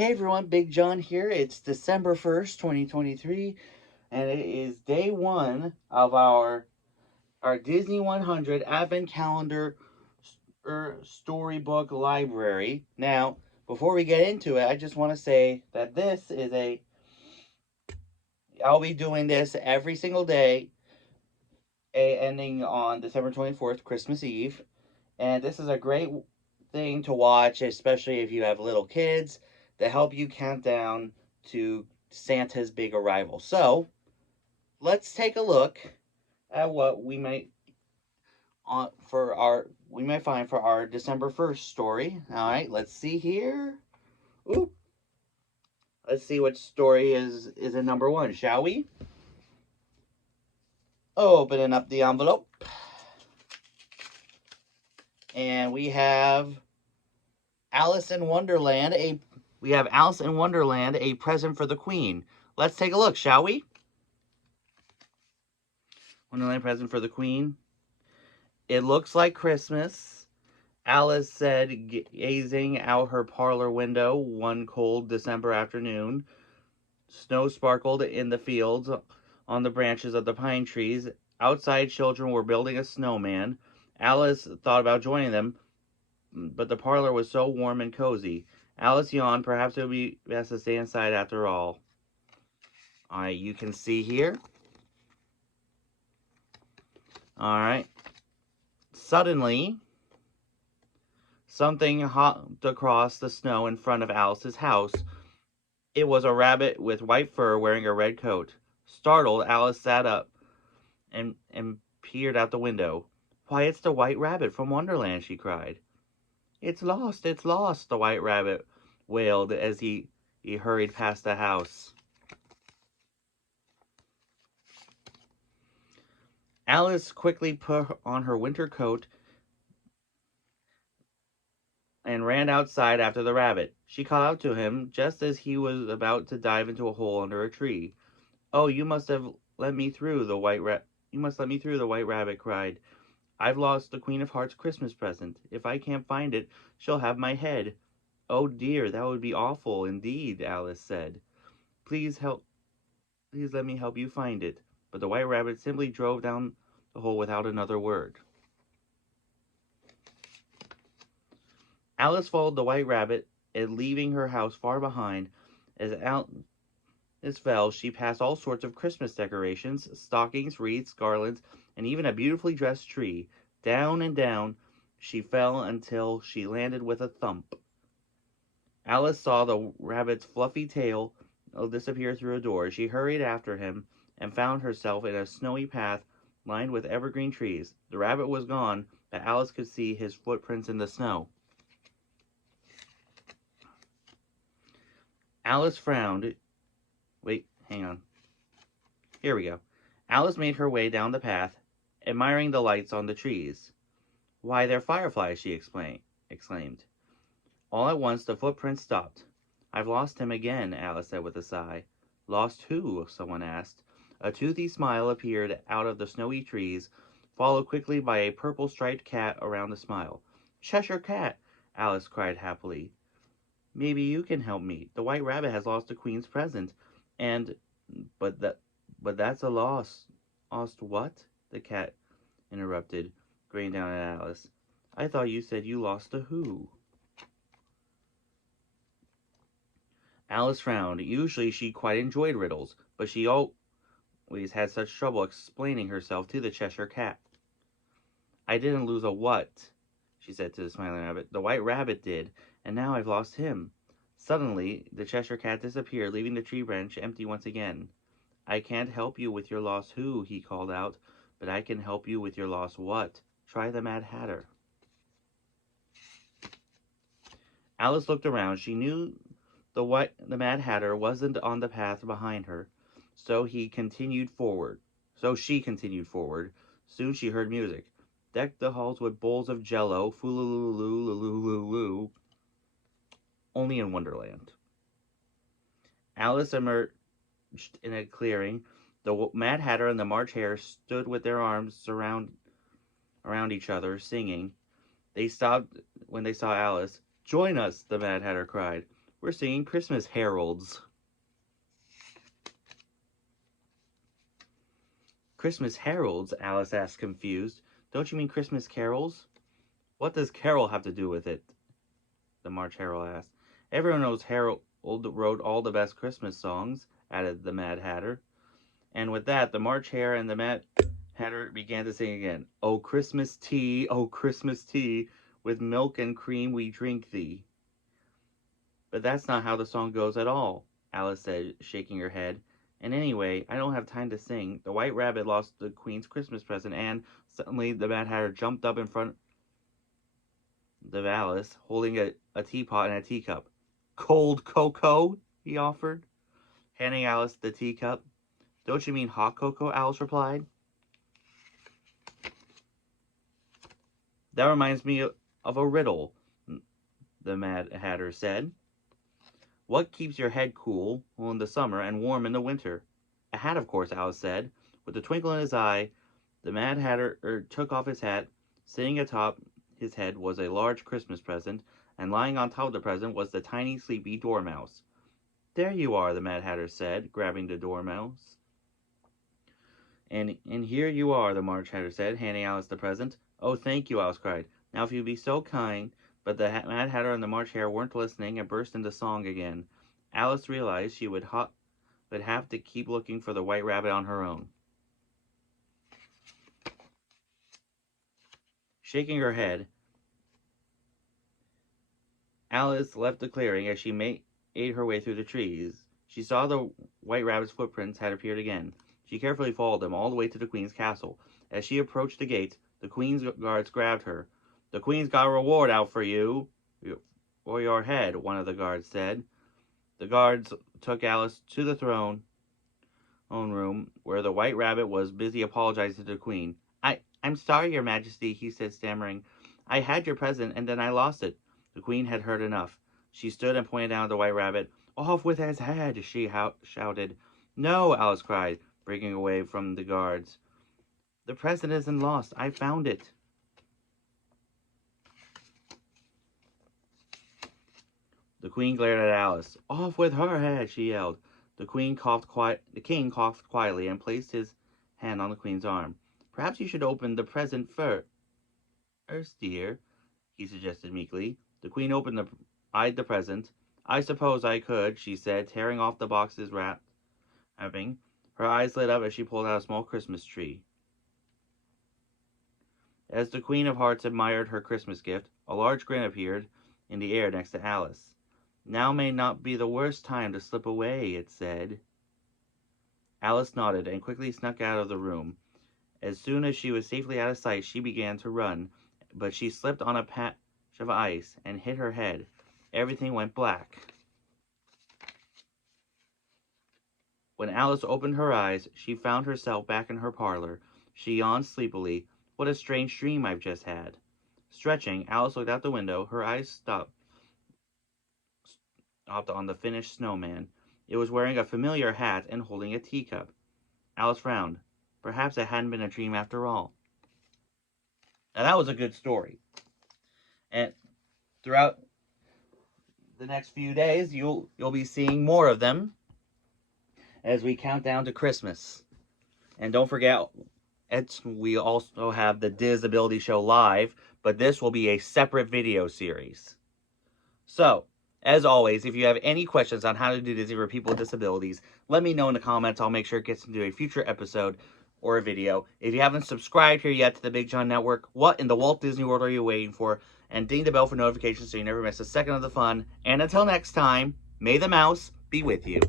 Hey everyone, Big John here. It's December 1st, 2023, and it is day one of our Disney 100 Advent Calendar Storybook Library. Now, before we get into it, I just want to say that I'll be doing this every single day, ending on December 24th, Christmas Eve. And this is a great thing to watch, especially if you have little kids, to help you count down to Santa's big arrival. So let's take a look at what we might find for our December 1st story. All right, let's see here. Ooh, let's see what story is in number one, shall we? Opening up the envelope, and Alice in Wonderland, we have Alice in Wonderland, a present for the Queen. Let's take a look, shall we? Wonderland present for the Queen. It looks like Christmas, Alice said, gazing out her parlor window one cold December afternoon. Snow sparkled in the fields on the branches of the pine trees. Outside, children were building a snowman. Alice thought about joining them, but the parlor was so warm and cozy. Alice yawned. Perhaps it would be best to stay inside after all. All right, you can see here. All right. Suddenly, something hopped across the snow in front of Alice's house. It was a rabbit with white fur wearing a red coat. Startled, Alice sat up and peered out the window. "Why, it's the White Rabbit from Wonderland," she cried. It's lost," the White Rabbit wailed as he hurried past the house. Alice quickly put on her winter coat and ran outside after the rabbit. She called out to him just as he was about to dive into a hole under a tree. "Oh, you must let me through," the White Rabbit cried. "I've lost the Queen of Hearts' Christmas present. If I can't find it, she'll have my head." "Oh dear, that would be awful indeed," Alice said. Please let me help you find it." But the White Rabbit simply drove down the hole without another word. Alice followed the White Rabbit, and leaving her house far behind, as Alice fell, she passed all sorts of Christmas decorations, stockings, wreaths, garlands, and even a beautifully dressed tree. Down and down she fell until she landed with a thump. Alice saw the rabbit's fluffy tail disappear through a door. She hurried after him and found herself in a snowy path lined with evergreen trees. The rabbit was gone, but Alice could see his footprints in the snow. Alice frowned. Wait, hang on. Here we go. Alice made her way down the path, admiring the lights on the trees. "Why, they're fireflies," she exclaimed. All at once the footprints stopped. "I've lost him again," Alice said with a sigh. "Lost who?" someone asked. A toothy smile appeared out of the snowy trees, followed quickly by a purple striped cat around the smile. "Cheshire Cat!" Alice cried happily. "Maybe you can help me. The White Rabbit has lost the Queen's present, and but that but that's a loss." "Lost what?" the cat interrupted, grinning down at Alice. "I thought you said you lost a who?" Alice frowned. Usually she quite enjoyed riddles, but she always had such trouble explaining herself to the Cheshire Cat. "I didn't lose a what?" she said to the smiling rabbit. "The White Rabbit did, and now I've lost him." Suddenly, the Cheshire Cat disappeared, leaving the tree branch empty once again. "I can't help you with your lost who," he called out, "but I can help you with your lost what. Try the Mad Hatter." Alice looked around. She knew the Mad Hatter wasn't on the path behind her, so she continued forward. Soon she heard music. "Deck the halls with bowls of jello, foo-loo-loo-loo-loo-loo-loo." Only in Wonderland. Alice emerged in a clearing. The Mad Hatter and the March Hare stood with their arms around each other, singing. They stopped when they saw Alice. "Join us," the Mad Hatter cried. We're singing Christmas heralds. Christmas heralds? Alice asked, confused. Don't you mean Christmas carols? What does carol have to do with it? The March Herald asked. Everyone knows Harold wrote all the best Christmas songs, added the Mad Hatter. And with that, the March Hare and the Mad Hatter began to sing again. Oh, Christmas tea, with milk and cream we drink thee. But that's not how the song goes at all, Alice said, shaking her head. And anyway, I don't have time to sing. The White Rabbit lost the Queen's Christmas present, and suddenly the Mad Hatter jumped up in front of Alice, holding a teapot and a teacup. Cold cocoa? He offered, handing Alice the teacup. Don't you mean hot cocoa? Alice replied. That reminds me of a riddle, the Mad Hatter said. What keeps your head cool in the summer and warm in the winter? A hat, of course, Alice said. With a twinkle in his eye, the Mad Hatter took off his hat. Sitting atop his head was a large Christmas present, and lying on top of the present was the tiny, sleepy Dormouse. There you are, the Mad Hatter said, grabbing the Dormouse. And here you are, the March Hatter said, handing Alice the present. Oh, thank you, Alice cried. Now if you'd be so kind. But the Mad Hatter and the March Hare weren't listening and burst into song again. Alice realized she would have to keep looking for the White Rabbit on her own. Shaking her head, Alice left the clearing as she made her way through the trees. She saw the White Rabbit's footprints had appeared again. She carefully followed them all the way to the Queen's castle. As she approached the gate, the Queen's guards grabbed her. The Queen's got a reward out for you, or your head, one of the guards said. The guards took Alice to the throne room, where the White Rabbit was busy apologizing to the Queen. I'm sorry, Your Majesty, he said, stammering. I had your present, and then I lost it. The Queen had heard enough. She stood and pointed down at the White Rabbit. Off with his head, she shouted. No, Alice cried, breaking away from the guards. The present isn't lost. I found it. The Queen glared at Alice. Off with her head, she yelled. The King coughed quietly and placed his hand on the Queen's arm. Perhaps you should open the present first, dear, he suggested meekly. The Queen eyed the present. I suppose I could, she said, tearing off the box's wrapping. Her eyes lit up as she pulled out a small Christmas tree. As the Queen of Hearts admired her Christmas gift, a large grin appeared in the air next to Alice. Now may not be the worst time to slip away, it said. Alice nodded and quickly snuck out of the room. As soon as she was safely out of sight, she began to run, but she slipped on a patch of ice and hit her head. Everything went black. When Alice opened her eyes, she found herself back in her parlor. She yawned sleepily. What a strange dream I've just had. Stretching, Alice looked out the window. Her eyes stopped on the finished snowman. It was wearing a familiar hat and holding a teacup. Alice frowned. Perhaps it hadn't been a dream after all. Now that was a good story. And throughout the next few days, you'll be seeing more of them as we count down to Christmas. And don't forget, we also have the Disability Show Live, but this will be a separate video series. So, as always, if you have any questions on how to do Disney for people with disabilities, let me know in the comments. I'll make sure it gets into a future episode or a video. If you haven't subscribed here yet to the Big John Network, what in the Walt Disney World are you waiting for? And ding the bell for notifications so you never miss a second of the fun. And until next time, may the mouse be with you.